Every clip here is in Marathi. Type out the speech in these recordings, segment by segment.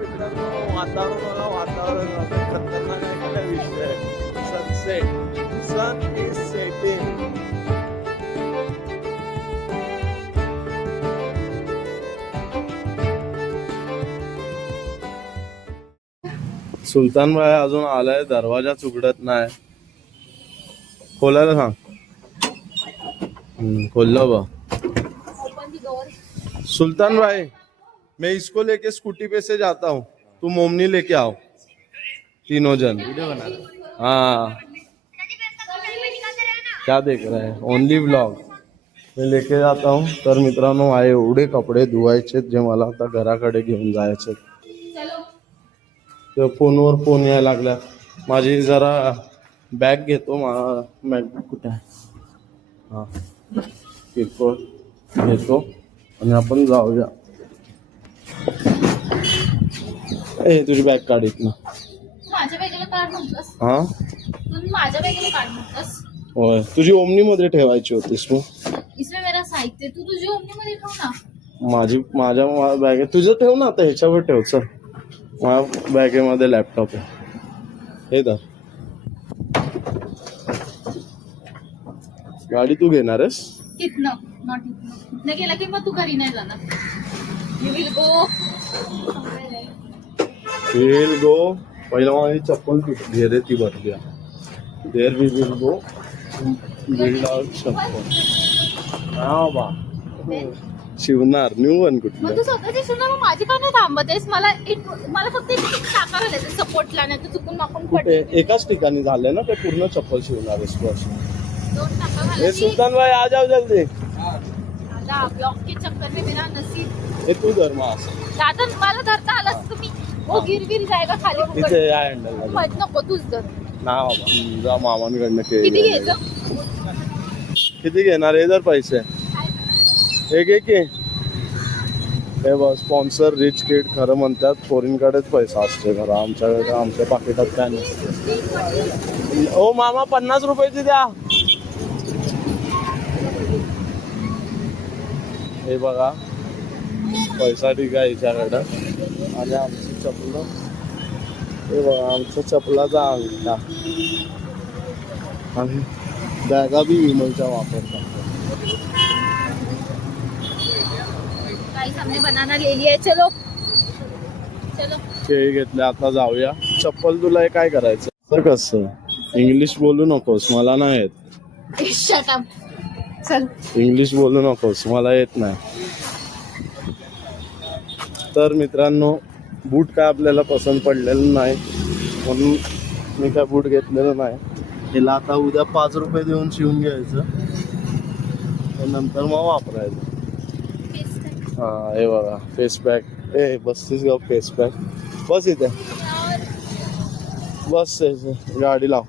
मित्रांनो वातावरण बघा, वातावरण खतरनाक आहे काय विषय. Sunset, sun is setting. Sultan भाई अजून आलाय, दरवाजा उघडत नाही. खोलायला सांग. खोललो बा. सुल्तान भाई मैं इसको लेके स्कूटी पे से जाता हूँ, तू मोमनी लेके आओ, तीनों जन. हाँ क्या देख रहा है, ओनली व्लॉग. मी लेके जाता हूँ. तर मित्रांनो आहे एवढे कपडे धुवायचे जे मला आता घराकडे घेऊन जायचे. तर फोनवर फोन यायला लागला. माझी जरा बॅग घेतो. मॅकबुक कुठे आहे, हा किरकोळ घेतो आणि आपण जाऊया. ए तुझी बॅग काढीत ना. माझ्या बॅगेला काढ म्हटलंस. हा तू माझ्या बॅगेला काढ म्हटलंस. होय, तुझी ओमनी मध्ये ठेवायची होतीस तू. इसमें मेरा साहित्य तू तुझी ओमनी मध्ये ठेव ना. माझ्या बॅगे तुझं ठेव ना, आता ह्याच्यावर ठेव. चल माझ्या बॅगेमध्ये लॅपटॉप आहे, हे धर. गाडी तू घेणार आहेस? तिथनं नॉट इथनं गेला की मग तू घरी नाही जाणार. You will go. Will go. पहिला माझी चप्पल घे रे, ती भरली. There we will go build out चप्पल. हा बा शिवणार न्यू वन मग कुठलं. तू स्वतःची सुना मग माझी का नाही थांबतेस. मला फक्त टाकायला द्यायचं सपोर्टला, नाही तर चुकून माकून कुठे पडते. एकाच ठिकाणी झालंय ना ते, पूर्ण चप्पल शिवणार आहेस तू अशी. दोन टाका ए घालायची. सुल्तान भाई आ जाओ जल्दी. दादा ब्लॉक के चक्कर में मेरा नसीब. हे तू धर मग असं. दादा मला धरता आलास तुम्ही. हो गिरगिर जायगा खाली. तिथे या हँडल मत नको तूच धर. ना बाबा जा मामांकडनं किती केली. घ्यायचं. किती घेणार हे जर पैसे. हे घे की. हे बघ स्पॉन्सर रिच किड. खरं म्हणतात फोरेनकडेच पैसा असते खरं, आमच्याकडे आमच्या पाकिटात काय नसते. ओ मामा 50 रुपयाची द्या. हे बघा पैसा ठीक आहे हिच्याकडं. आणि आमची चपलं, हे बघा आमच्या चपलाचा अंगठा. आणि बॅगा बी विमलच्या वापरतात. हमने बनाना ले लिया है. चलो चलो. केळी घेतले. आता जाऊया. चप्पल तुला हे काय करायचं तर कसं. इंग्लिश बोलू नकोस, मला नाही येत. Shut up. चल. इंग्लिश बोलू नकोस, मला येत नाही. तर मित्रांनो बूट काय आपल्याला पसंत पडलेलं नाही म्हणून मी काय बूट घेतलेलं नाही. हिला आता उद्या 5 रुपये देऊन शिवून घ्यायचं, नंतर मग वापरायचं. हा हे बघा फेस पॅक. ए बसतीस ग फेस पॅक. बस इथे बस. गाडी लाव.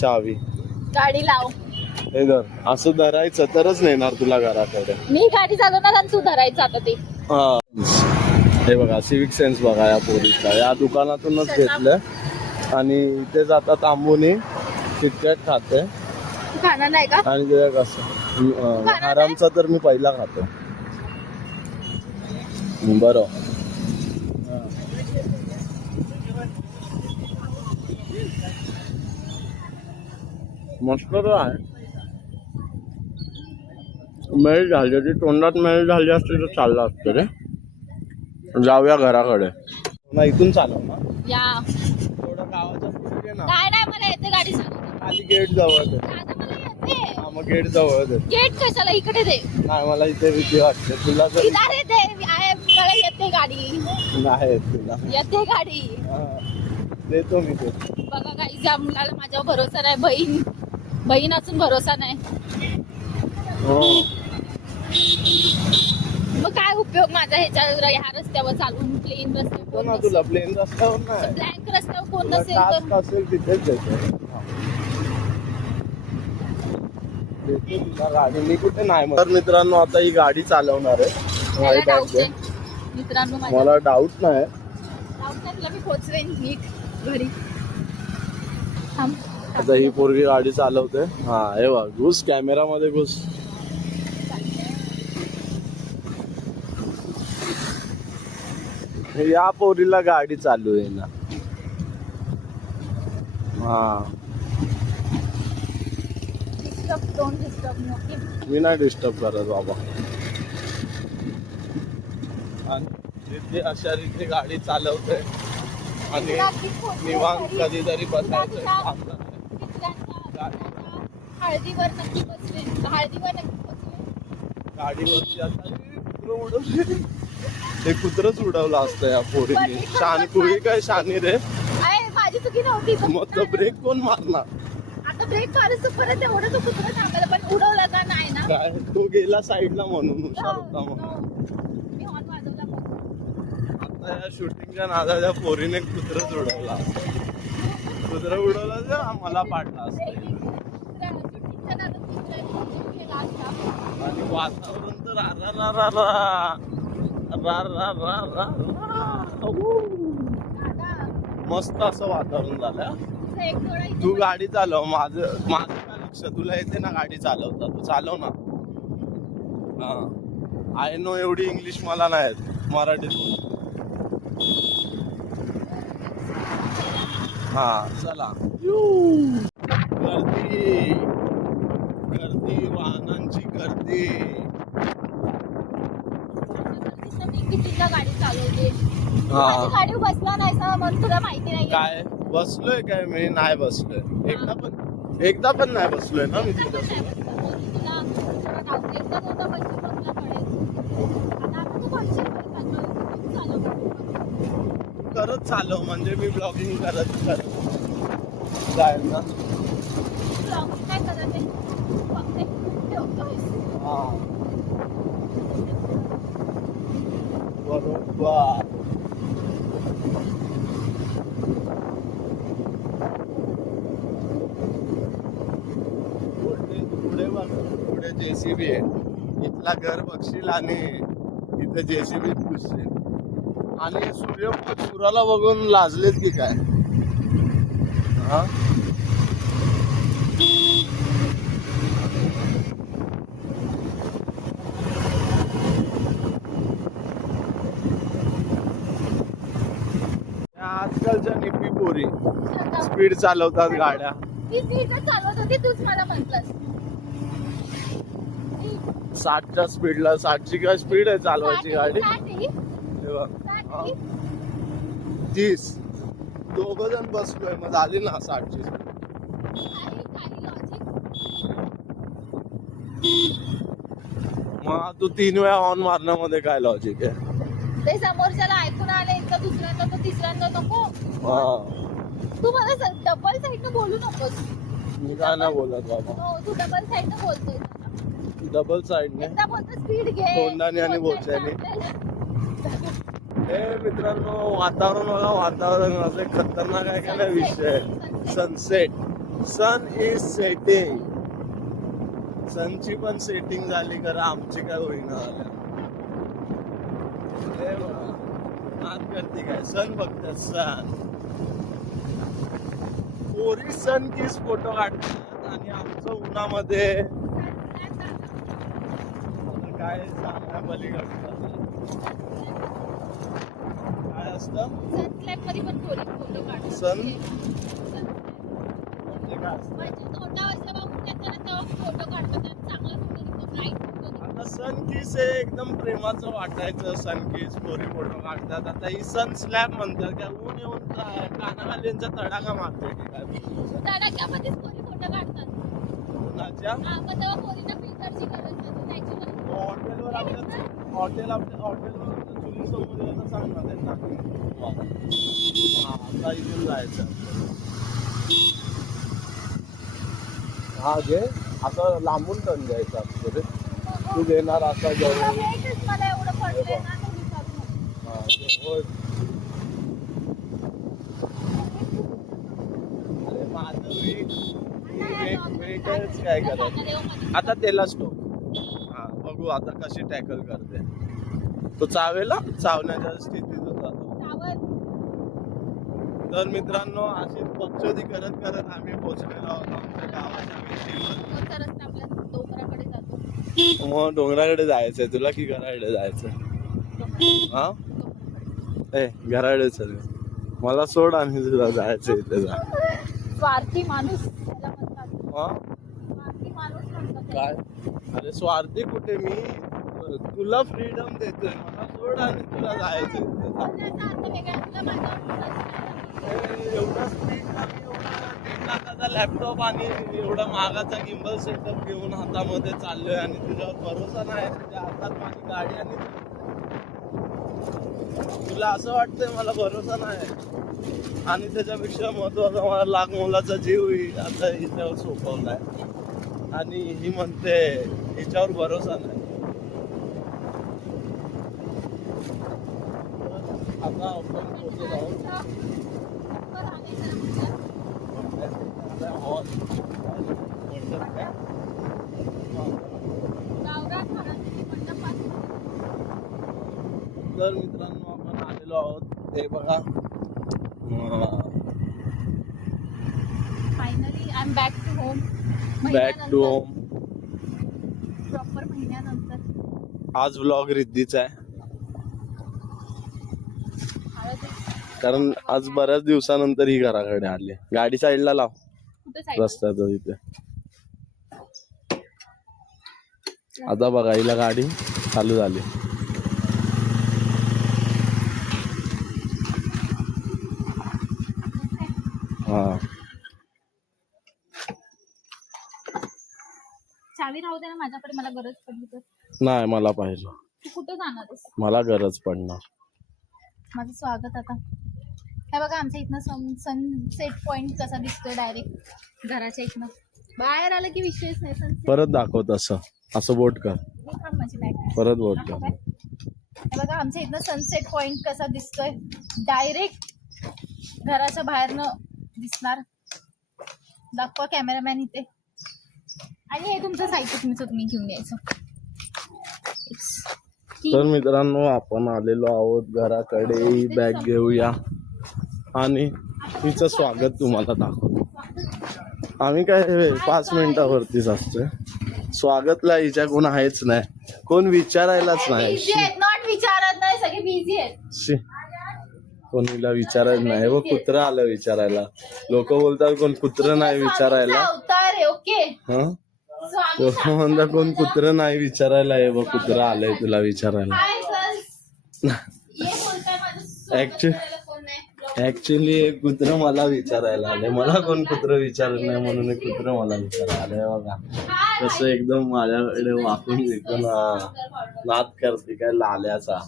चावी गाडी लाव. हे धर. असं धरायचं तरच नेणार तुला घराकडे. मी गाडी चालवणार आणि तू धरायचं आता ते. हा हे बघा सिविक सेन्स बघा या पोरीचा. या दुकानातूनच घेतलं आणि इथे जाता थांबून किटकॅट खाते. खाणार नाही का. आणि ते कसं आरामचा तर मी पहिला खातो. बरं मस्त तर आहे. मेल झाली ती तोंडात मेल झाली असते तर चाललं असतं रे. जाऊया घराकडे. नाही इथून चालव ना. या थोडं गावाच्या पुढे ना. नाही नाही मला येते गाडी चालवता. खाली गेट जवळ दे. दादा मला येते. हा मग गेट जवळ दे. गेट कशाला इकडे दे. नाही मला इथे भीती वाटते. तुला जर इधर दे. मला येते गाडी. नाही येत तुला. येते गाडी. हा. देतो मी ते. बघा काही ज्या मुलाला माझ्यावर भरोसा नाही. बहीण असून भरोसा नाही. हो मग काय उपयोग माझा ह्या रस्त्यावर चालून. प्लेन हो ना, तुला प्लेन रस्त्यावर नाही. ब्लँक रस्त्यावर कोण तुला नसेल टास्क तर असेल तिथेच देतो. देतो तुला गाडी. मी कुठे नाही. तर मित्रांनो आता ही गाडी चालवणार आहे. मला डाऊट आहे मित्रांनो. मला डाऊट नाही. डाऊट मी पोहोचवेन नीट घरी. आता ही पोरगी गाडी चालवते. हा हे बघ घुस कॅमेरामध्ये घुस. या पोरीला गाडी चालू आहे ना. हा डोंट डिस्टर्ब मी, ओके? मी नाही डिस्टर्ब करत बाबा. आणि तिथे अशा रीती गाडी चालवते आणि निवांत कधीतरी बसायचं. हळदीवर नक्की बसले, हळदीवर नक्की बसले. गाडीवरती आता कुत्रं उडवले. ते कुत्रच उडवलं असतं या पोरीने. शानी पोरी काय शानी रे. अरे माझी चुकी नव्हती. मग तो ब्रेक कोण मारणार? आता ब्रेक मारायचं परत एवढं तो कुत्रा थांबायला, पण उडवला का नाही ना. काय तो गेला साईडला म्हणून हुशार होता मग. मी हॉर्न वाजवला पण. आता या शूटिंगच्या नादात त्या पोरीने कुत्रच उडवला. कुत्र उडवला तर मला पाडला असतं. आणि वातावरण तर मस्त असं वातावरण झालं. तू गाडी चालव. माझं काय लक्ष, तुला येते ना गाडी चालवता, तू चालव ना. हा आय नो एवढी इंग्लिश मला नाही येत, मराठीत. हा चला. गर्दी गर्दी, वाहनांची गर्दी. मी कितीला गाडी चालवते. हा माझी गाडी बसला नाही म्हणून तुला माहिती नाही. काय बसलोय काय मी? नाही बसलोय. एकदा पण नाही बसलोय ना मी तिथं. करत चालव म्हणजे मी ब्लॉगिंग करत जाईल ना. काय करायचं हा बरोबर. पुढे जेसीबी आहे. इथला घर बघशील आणि इथे जेसीबी घुसशील. आणि सूर्याला बघून लाजलेत की काय? हा आजकालच्या निपी पोरी स्पीड चालवतात गाड्या. ती स्पीड चालवत होती, तूच मला म्हटलंस 60च्या स्पीडला. 60ची काय स्पीड आहे चालवायची गाडी? 30. दोघ जण बसलोय मग झाली ना 60ची स्पीड. मग तू 3 वेळा ऑन मारण्यामध्ये काय लॉजिक आहे? ते समोरच्याला ऐकून आले, एकदा दुसऱ्यांदा तर तिसऱ्यांदा नको. तू मला डबल साईडनं बोलू नकोस. मी काय नाही बोलत बाबा. तू डबल साईडनं बोलतोय. डबल साईडने एकदा बोलतो स्पीड घे, तोंडाने आणि बोलण्याने. हे मित्रांनो वातावरण बघा. वातावरण असं खतरनाक आहे का नाही विषय. सनसेट. Sun is setting. सनची पण सेटिंग झाली खरं, आमची काय होईना झाल्या. नाद करते काय? सन बघतात सन. पोरी सन किस फोटो काढतात आणि आमचं उन्हामध्ये काय सांगा पलीकडचं काय असतं. सनस्लॅब मध्ये पण फोटो काढतात. सन म्हणजे काय असतं? म्हणजे तोंडा असं बघून त्याचा तेव्हा फोटो काढतात. चांगला फोटो दिसतो, ब्राईट फोटो. आता सन किस हे एकदम प्रेमाचं वाटायचं. सन किस पोरी फोटो काढतात. आता ही सन स्लॅब म्हणतात. काय ऊन येऊन कानाखालींचा तडाखा मारतोय की काय? तडाख्यामध्येच पोरी फोटो काढतात. उन्हाच्या मग तेव्हा पोरींना फिल्टरची गरज नसते. नॅचरल हॉटेलवर आपल्या चुली समोर यायला सांग ना त्यांना. हा आता इथून जायचं. हा घे. असं लांबून टर्न द्यायचं असतं रे. तू घेणार असा जवळ. मला एवढं पडलंय ना, तू विचारू नको. हा होय. अरे माझं वेटच काय करत. आता त्याला स्टॉप. हा बघू आता कशी टॅकल करते. तो चावेला चावण्याच्या स्थितीत होता तो. तर मित्रांनो अशीच बक्षोदी करत करत आम्ही पोहोचलेलो आहोत आमच्या गावाच्या वेशीवर. कोणता रस्ता आपल्या डोंगराकडे जातो? मग डोंगराकडे जायचंय तुला की घराकडे जायचं? हा ए घराडे चल, मला सोड आणि तुला जायचं इथे जा. स्वार्थी माणूस त्याला म्हणतात. हा? स्वार्थी माणूस म्हणतात काय अरे स्वार्थी कुठे, मी तुला फ्रीडम देतोय, मला सोड आणि तुला जायचं इथे जा. बोलण्याचा अर्थ वेगळा आहे. तुला माझ्यावर बोलायचं नाही. एवढा स्पीड लाखाचा लॅपटॉप आणि एवढा महागाचा गिम्बल सेटअप घेऊन हातामध्ये चाललोय आणि तुझ्यावर भरोसा नाही, तुझ्या हातात माझी गाडी आणि तुला असं वाटतंय मला भरोसा नाही, आणि त्याच्यापेक्षा महत्वाचा मला लाख मोलाचा जीव आता हिच्यावर सोपवलाय आणि ही म्हणते हिच्यावर भरोसा नाही. आता आपण पुढे जाऊ. लवकर आले जरा म्हणजे. गावरान घराची मंडपात. तर मित्रांनो आपण आलेलो आहोत, ते बघा finally I am back to home. Back to home. Proper महिन्यानंतर. आज व्लॉग रिद्धीचा आहे हळद आहे. कारण आज बऱ्याच दिवसानंतर ही घराकडे आली. गाडी साईडला लाव कुठं साईड? रस्त्यात इथे. आता बघा हिला गाडी चालू झाली. हा चावी राहू दे ना माझ्याकडे, मला गरज पडली तर. नाही मला पाहिजे, तू कुठं जाणार आहेस? मला गरज पडणार. माझं स्वागत आता. हे बघा आमच्या इथनं सनसेट पॉइंट कसा दिसतोय डायरेक्ट घराच्या इथनं. बाहेर आलं की विषयच नाही. सनसेट. परत दाखव तसं, असं बोट कर, माझी बॅग. परत बोट कर. हे बघा आमच्या इथनं सनसेट पॉइंट कसा दिसतोय डायरेक्ट घराच्या बाहेरनं दिसणार. दाखवा कॅमेरामॅन इथे. आणि हे तुमचं साहित्य तुम्ही घेऊन यायचं. तर मित्रांनो आपण आलेलो आहोत घराकडे. ही बॅग घेऊया आणि तिचं स्वागत तुम्हाला दाखवतो. आम्ही काय 5 मिनिटावरतीच असतोय. स्वागतला हिच्या कोण आहेच नाही, कोण विचारायलाच नाही. नॉट विचारत नाही, सगळे बिझी आहेत. शी, कोण हिला विचारायला नाही. व कुत्रं आलं विचारायला. लोक बोलतात कोण कुत्रं नाही विचारायला. ओके. हा लोक म्हणतात कोण कुत्रं नाही विचारायला. हे बघ कुत्रं आलंय तुला विचारायला. ऍक्च्युली एक कुत्रं मला विचारायला आले. मला कोण कुत्रं विचारत नाही म्हणून एक कुत्रं मला विचारायला आलंय. बघा कसं एकदम माझ्याकडे वाकून विकून नाद करते काय लाल्याचा.